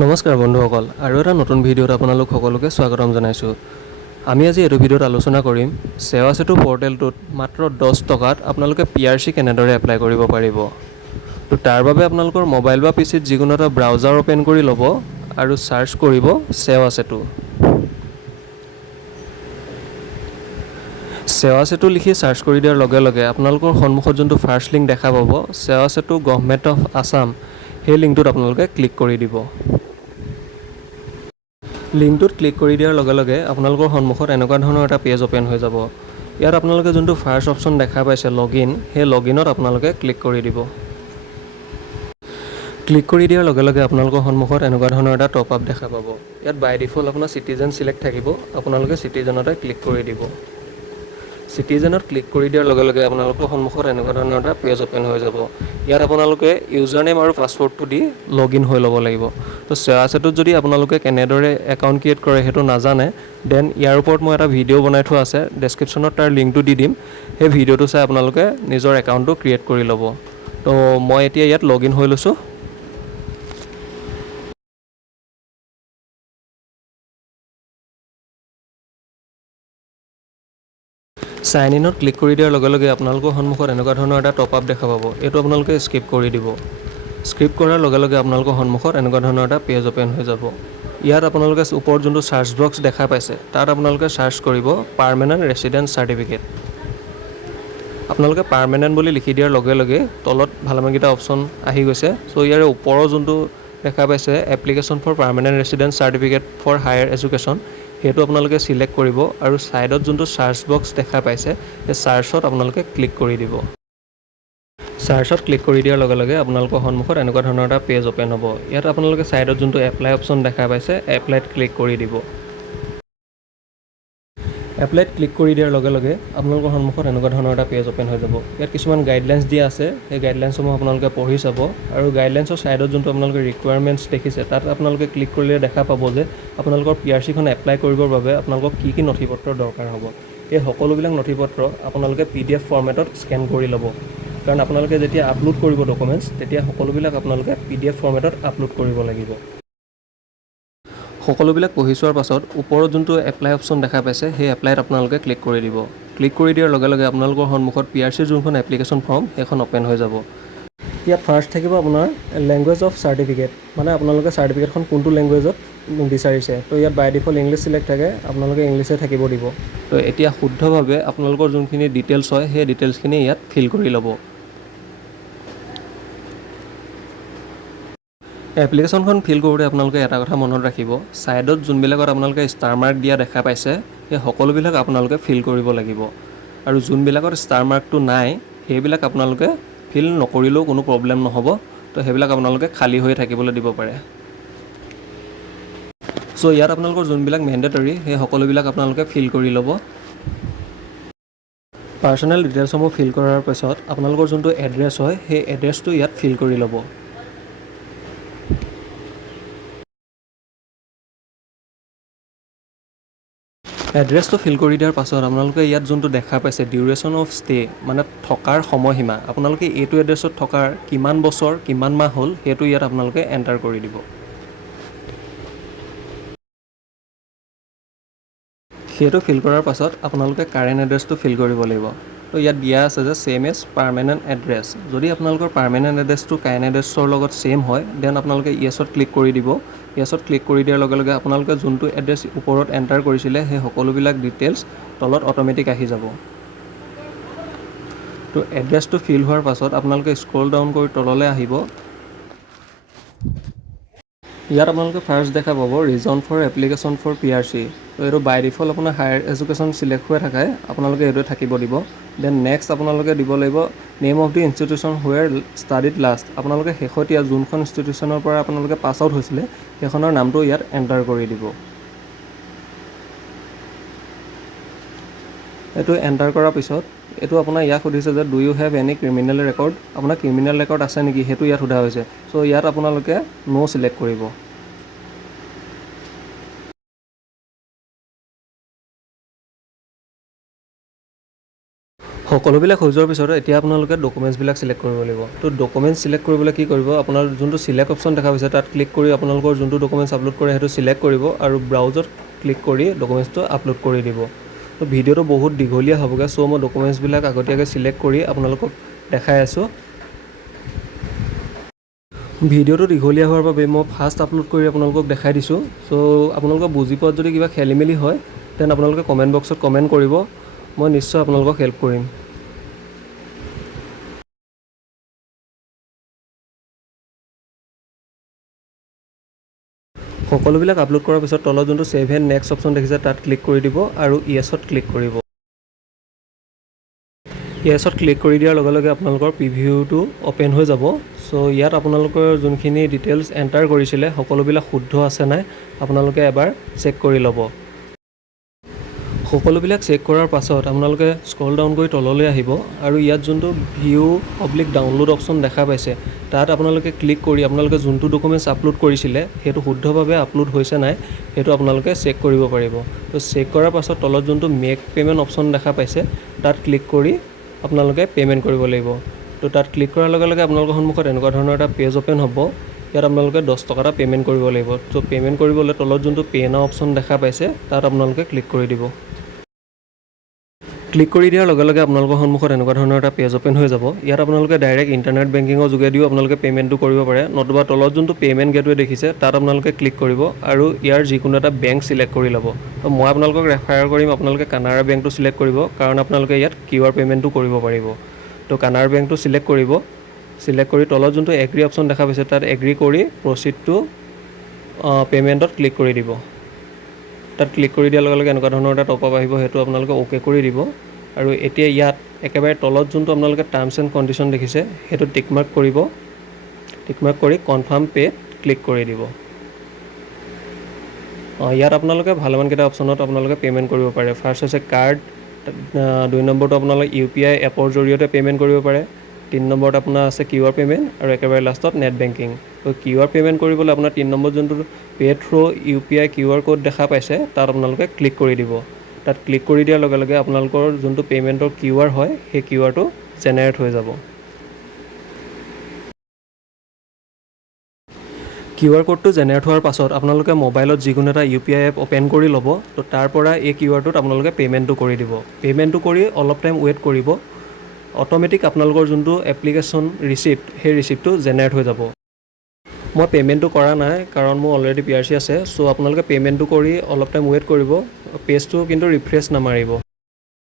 নমস্কাৰ বন্ধুসকল, আৰু এটা নতুন ভিডিঅ'ত আপোনালোক সকলোকে স্বাগতম জনাইছোঁ। আমি আজি এইটো ভিডিঅ'ত আলোচনা কৰিম সেৱা সেতু পৰ্টেলটোত মাত্ৰ 10 টকাত আপোনালোকে PRC কেনেদৰে এপ্লাই কৰিব পাৰিব। তো তাৰ বাবে আপোনালোকৰ মোবাইল বা পিচিত যিকোনো এটা ব্ৰাউজাৰ ওপেন কৰি ল'ব আৰু সাৰ্চ কৰিব সেৱা সেতু। সেৱা সেতু লিখি সাৰ্চ কৰি দিয়াৰ লগে লগে আপোনালোকৰ সন্মুখত যোনটো ফাৰ্ষ্ট লিংক দেখা পাব সেৱা সেতু গভৰ্ণমেণ্ট অফ আছাম, সেই লিংকটোত আপোনালোকে ক্লিক কৰি দিব। লিংকটোত ক্লিক কৰি দিয়াৰ লগে লগে আপোনালোকৰ সন্মুখত এনেকুৱা ধৰণৰ এটা পেজ ওপেন হৈ যাব। ইয়াত আপোনালোকে যোনটো ফাৰ্ষ্ট অপশ্যন দেখা পাইছে লগইন, সেই লগইনত আপোনালোকে ক্লিক কৰি দিব। ক্লিক কৰি দিয়াৰ লগে লগে আপোনালোকৰ সন্মুখত এনেকুৱা ধৰণৰ এটা টপ আপ দেখা পাব। ইয়াত বাই ডিফল্ট আপোনাৰ চিটিজেন চিলেক্ট থাকিব, আপোনালোকে চিটিজেনতে ক্লিক কৰি দিব। চিটিজেনত ক্লিক কৰি দিয়াৰ লগে লগে আপোনালোকৰ সন্মুখত এনেকুৱা ধৰণৰ এটা পেজ ওপেন হৈ যাব। ইয়াত আপোনালোকে ইউজাৰ নেম আৰু পাছৱৰ্ডটো দি লগইন হৈ ল'ব লাগিব। তো সেৱা সেতুত যদি আপোনালোকে কেনেদৰে একাউণ্ট ক্ৰিয়েট কৰে সেইটো নাজানে, দেন ইয়াৰ ওপৰত মই এটা ভিডিঅ' বনাই থোৱা আছে, ডেছক্ৰিপশ্যনত তাৰ লিংকটো দি দিম। সেই ভিডিঅ'টো চাই আপোনালোকে নিজৰ একাউণ্টটো ক্ৰিয়েট কৰি ল'ব। তো মই এতিয়া ইয়াত লগইন হৈ লৈছোঁ। চাইন ইনত ক্লিক কৰি দিয়াৰ লগে লগে আপোনালোকৰ সন্মুখত এনেকুৱা ধৰণৰ এটা টপ আপ দেখা পাব। এইটো আপোনালোকে স্কিপ কৰি দিব। স্কিপ কৰাৰ লগে লগে আপোনালোকৰ সন্মুখত এনেকুৱা ধৰণৰ এটা পেজ ওপেন হৈ যাব। ইয়াত আপোনালোকে ওপৰত যোনটো সাৰ্চ বক্স দেখা পাইছে, তাত আপোনালোকে সাৰ্চ কৰিব পাৰ্মানেণ্ট ৰেচিডেন্ট চাৰ্টিফিকেট। আপোনালোকে পাৰ্মানেণ্ট বুলি লিখি দিয়াৰ লগে লগে তলত ভালেমানকেইটা অপশ্যন আহি গৈছে। চ' ইয়াৰে ওপৰৰ যোনটো দেখা পাইছে application for permanent resident certificate for higher education, সেইটো আপোনালোকে চিলেক্ট কৰিব আৰু ছাইডত যোনটো সাৰ্চ বক্স দেখা পাইছে সেই সাৰ্চত আপোনালোকে ক্লিক কৰি দিব। সাৰ্চত ক্লিক কৰি দিয়াৰ লগে লগে আপোনালোকৰ সন্মুখত এনেকুৱা ধৰণৰ এটা পেজ ওপেন হ'ব। ইয়াত আপোনালোকে ছাইডত যোনটো এপ্লাই অপশ্যন দেখা পাইছে, এপ্লাইত ক্লিক কৰি দিব। এপ্লাইত ক্লিক কৰি দিয়াৰ লগে লগে আপোনালোকৰ সন্মুখত এনেকুৱা ধৰণৰ এটা পেজ ওপেন হৈ যাব। ইয়াত কিছুমান গাইডলাইন্স দিয়া আছে, সেই গাইডলাইন্সসমূহ আপোনালোকে পঢ়ি চাব। আৰু গাইডলাইন্সৰ ছাইডত যোনটো আপোনালোকে ৰিকুৱাৰমেণ্টছ দেখিছে, তাত আপোনালোকে ক্লিক কৰিলে দেখা পাব যে আপোনালোকৰ PRCখন এপ্লাই কৰিবৰ বাবে আপোনালোকক কি কি নথিপত্ৰৰ দৰকাৰ হ'ব। এই সকলোবিলাক নথিপত্ৰ আপোনালোকে PDF ফৰ্মেটত স্কেন কৰি ল'ব। কাৰণ আপোনালোকে যেতিয়া আপলোড কৰিব ডকুমেণ্টছ, তেতিয়া সকলোবিলাক আপোনালোকে PDF ফৰ্মেটত আপলোড কৰিব লাগিব। সকলোবিলাক পঢ়ি চোৱাৰ পাছত ওপৰত যোনটো এপ্লাই অপশ্যন দেখা পাইছে, সেই এপ্লাইত আপোনালোকে ক্লিক কৰি দিব। ক্লিক কৰি দিয়াৰ লগে লগে আপোনালোকৰ সন্মুখত PRCৰ যোনখন এপ্লিকেশ্যন ফৰ্ম, সেইখন ওপেন হৈ যাব। ইয়াত ফাৰ্ষ্ট থাকিব আপোনাৰ লেংগুৱেজ অফ চাৰ্টিফিকেট, মানে আপোনালোকে চাৰ্টিফিকেটখন কোনটো লেংগুৱেজত বিচাৰিছে। তো ইয়াত বাই ডিফল্ট ইংলিছ চিলেক্ট থাকে, আপোনালোকে ইংলিছে থাকিব দিব। তো এতিয়া শুদ্ধভাৱে আপোনালোকৰ যোনখিনি ডিটেইলছ হয়, সেই ডিটেইলছখিনি ইয়াত ফিল কৰি ল'ব। এপ্লিকেশ্যনখন ফিল কৰোঁতে আপোনালোকে এটা কথা মনত ৰাখিব, ছাইডত যোনবিলাকত আপোনালোকে ষ্টাৰ মাৰ্ক দিয়া দেখা পাইছে, সেই সকলোবিলাক আপোনালোকে ফিল কৰিব লাগিব। আৰু যোনবিলাকত ষ্টাৰ মাৰ্কটো নাই, সেইবিলাক আপোনালোকে ফিল নকৰিলেও কোনো প্ৰব্লেম নহ'ব। তো সেইবিলাক আপোনালোকে খালী হৈ থাকিবলৈ দিব পাৰে। চ' ইয়াত আপোনালোকৰ যোনবিলাক মেণ্ডেটৰী, সেই সকলোবিলাক আপোনালোকে ফিল কৰি ল'ব। পাৰ্চনেল ডিটেইলছসমূহ ফিল কৰাৰ পিছত আপোনালোকৰ যোনটো এড্ৰেছ হয়, সেই এড্ৰেছটো ইয়াত ফিল কৰি ল'ব। এড্ৰেছটো ফিল কৰি দিয়াৰ পাছত আপোনালোকে ইয়াত যোনটো দেখা পাইছে ডিউৰেশ্যন অফ ষ্টে, মানে থকাৰ সময়সীমা, আপোনালোকে এইটো এড্ৰেছত থকাৰ কিমান বছৰ কিমান মাহ হ'ল, সেইটো ইয়াত আপোনালোকে এণ্টাৰ কৰি দিব। সেইটো ফিল কৰাৰ পাছত আপোনালোকে কাৰেণ্ট এড্ৰেছটো ফিল কৰিব লাগিব। তো ইয়াত দিয়া আছে যে ছেম এজ পাৰ্মানেণ্ট এড্ৰেছ। যদি আপোনালোকৰ পাৰ্মানেণ্ট এড্ৰেছটো কাৰেণ্ট এড্ৰেছৰ লগত ছেম হয়, দেন আপোনালোকে য়েছত ক্লিক কৰি দিব। য়েছত ক্লিক কৰি দিয়াৰ লগে লগে আপোনালোকে যোনটো এড্ৰেছ ওপৰত এণ্টাৰ কৰিছিলে, সেই সকলোবিলাক ডিটেইলছ তলত অট'মেটিক আহি যাব। তো এড্ৰেছটো ফিল হোৱাৰ পাছত আপোনালোকে স্ক্ৰল ডাউন কৰি তললৈ আহিব। ইয়াত আপোনালোকে ফাৰ্ষ্ট দেখা পাব reason for application for PRC। তো এইটো বাই ডিফল্ট আপোনাৰ হায়াৰ এডুকেশ্যন চিলেক্ট হৈ থাকে, আপোনালোকে এইটো থাকিব দিব। দেন নেক্সট আপোনালোকে দিব লাগিব name of the institution where studied last. আপোনালোকে শেহতীয়া যোনখন ইনষ্টিটিউশ্যনৰ পৰা আপোনালোকে পাছ আউট হৈছিলে, সেইখনৰ নামটো ইয়াত এণ্টাৰ কৰি দিব। এইটো এণ্টাৰ কৰাৰ পিছত এইটো আপোনাৰ ইয়াক সুধিছে যে do you have any criminal record, আপোনাৰ ক্ৰিমিনেল ৰেকৰ্ড আছে নেকি, সেইটো ইয়াত সোধা হৈছে। চ' ইয়াত আপোনালোকে ন' চিলেক্ট কৰিব। সকলোবিলাক হৈ যোৱাৰ পিছত এতিয়া আপোনালোকে ডকুমেণ্টছবিলাক চিলেক্ট কৰিব লাগিব। তো ডকুমেণ্টছ চিলেক্ট কৰিবলৈ কি কৰিব, আপোনাৰ যোনটো চিলেক্ট অপশ্যন দেখা পাইছে তাত ক্লিক কৰি আপোনালোকৰ যোনটো ডকুমেণ্টছ আপলোড কৰে সেইটো চিলেক্ট কৰিব আৰু ব্ৰাউজত ক্লিক কৰি ডকুমেণ্টছটো আপলোড কৰি দিব। তো ভিডিঅ'টো বহুত দীঘলীয়া হ'বগৈ, চ' মই ডকুমেণ্টছবিলাক আগতীয়াকৈ চিলেক্ট কৰি আপোনালোকক দেখাই আছোঁ। ভিডিঅ'টো দীঘলীয়া হোৱাৰ বাবে মই ফাৰ্ষ্ট আপলোড কৰি আপোনালোকক দেখাই দিছোঁ। চ' আপোনালোকে বুজি পোৱাত যদি কিবা খেলি মেলি হয় তেন আপোনালোকে কমেণ্ট বক্সত কমেণ্ট কৰিব, মই নিশ্চয় আপোনালোকক হেল্প কৰিম। সকলোবিলাক আপলোড কৰাৰ পিছত তলত যোনটো ছেভ এণ্ড নেক্সট অপশ্যন দেখিছে তাত ক্লিক কৰি দিব আৰু য়েছত ক্লিক কৰিব। য়েছত ক্লিক কৰি দিয়াৰ লগে লগে আপোনালোকৰ প্ৰিভিউটো অ'পেন হৈ যাব। চ' ইয়াত আপোনালোকৰ যোনখিনি ডিটেইলছ এণ্টাৰ কৰিছিলে সকলোবিলাক শুদ্ধ আছে নাই আপোনালোকে এবাৰ চেক কৰি ল'ব। সকলোবিলাক চেক কৰাৰ পাছত আপোনালোকে স্ক্ৰল ডাউন কৰি তললৈ আহিব আৰু ইয়াত যোনটো ভিউ / ডাউনলোড অপশ্যন দেখা পাইছে তাত আপোনালোকে ক্লিক কৰি আপোনালোকে যোনটো ডকুমেণ্টছ আপলোড কৰিছিলে সেইটো শুদ্ধভাৱে আপলোড হৈছে নাই সেইটো আপোনালোকে চেক কৰিব পাৰিব। তো চেক কৰাৰ পাছত তলত যোনটো মেক পে'মেণ্ট অপশ্যন দেখা পাইছে তাত ক্লিক কৰি আপোনালোকে পে'মেণ্ট কৰিব লাগিব। তো তাত ক্লিক কৰাৰ লগে লগে আপোনালোকৰ সন্মুখত এনেকুৱা ধৰণৰ এটা পেজ অ'পেন হ'ব। ইয়াত আপোনালোকে 10 টকা এটা পে'মেণ্ট কৰিব লাগিব। তো পে'মেণ্ট কৰিবলৈ তলত যোনটো পে' নাও অপশ্যন দেখা পাইছে তাত আপোনালোকে ক্লিক কৰি দিব। ক্লিক কৰি দিয়াৰ লগে লগে আপোনালোকৰ সন্মুখত এনেকুৱা ধৰণৰ এটা পেজ অ'পেন হৈ যাব। ইয়াত আপোনালোকে ডাইৰেক্ট ইণ্টাৰনেট বেংকিঙৰ যোগেদিও আপোনালোকে পে'মেণ্টটো কৰিব পাৰে, নতুবা তলত যোনটো পে'মেণ্ট গেটৱে দেখিছে তাত আপোনালোকে ক্লিক কৰিব আৰু ইয়াৰ যিকোনো এটা বেংক চিলেক্ট কৰি ল'ব। তো মই আপোনালোকক ৰেফাৰ কৰিম আপোনালোকে কানাড়া বেংকটো চিলেক্ট কৰিব, কাৰণ আপোনালোকে ইয়াত QR পে'মেণ্টটো কৰিব পাৰিব। তো কানাড়া বেংকটো চিলেক্ট কৰিব। চিলেক্ট কৰি তলত যোনটো এগ্ৰী অপশ্যন দেখা পাইছে তাত এগ্ৰী কৰি প্ৰচিড টু পে'মেণ্টত ক্লিক কৰি দিব। তাত ক্লিক কৰি দিয়াৰ লগে লগে এনেকুৱা ধৰণৰ এটা টপ আপ আহিব, সেইটো আপোনালোকে অ'কে কৰি দিব। আৰু এতিয়া ইয়াত একেবাৰে তলত যোনটো আপোনালোকে টাৰ্মছ এণ্ড কণ্ডিশ্যন দেখিছে সেইটো টিকমাৰ্ক কৰিব। টিকমাৰ্ক কৰি কনফাৰ্ম পে'ত ক্লিক কৰি দিব। ইয়াত আপোনালোকে ভালেমানকেইটা অপশ্যনত আপোনালোকে পে'মেণ্ট কৰিব পাৰে। ফাৰ্ষ্ট হৈছে কাৰ্ড, 2 নম্বৰটো আপোনালোকে UPI এপৰ জৰিয়তে পে'মেণ্ট কৰিব পাৰে, 3 নম্বৰত আপোনাৰ আছে QR পে'মেণ্ট আৰু একেবাৰে লাষ্টত নেট বেংকিং। তো QR পে'মেণ্ট কৰিবলৈ আপোনাৰ 3 নম্বৰ যোনটো pay' through UPI QR code দেখা পাইছে তাত আপোনালোকে ক্লিক কৰি দিব। তাত ক্লিক কৰি দিয়াৰ লগে লগে আপোনালোকৰ যোনটো পে'মেণ্টৰ QR হয় সেই QRটো জেনেৰেট হৈ যাব। QR ক'ডটো জেনেৰেট হোৱাৰ পাছত আপোনালোকে মোবাইলত যিকোনো এটা UPI এপ অ'পেন কৰি ল'ব। তো তাৰ পৰা এই QRটোত আপোনালোকে পে'মেণ্টটো কৰি দিব। পে'মেণ্টটো কৰি অলপ টাইম ৱেইট কৰিব। অট'মেটিক আপোনালোকৰ যোনটো এপ্লিকেশ্যন ৰিচিপ্ট সেই ৰিচিপ্টটো জেনেৰেট হৈ যাব। মই পে'মেণ্টটো কৰা নাই কাৰণ মোৰ অলৰেডি PRC আছে। চ' আপোনালোকে পে'মেণ্টটো কৰি অলপ টাইম ৱেইট কৰিব। পেজটো কিন্তু ৰিফ্ৰেছ নামাৰিব।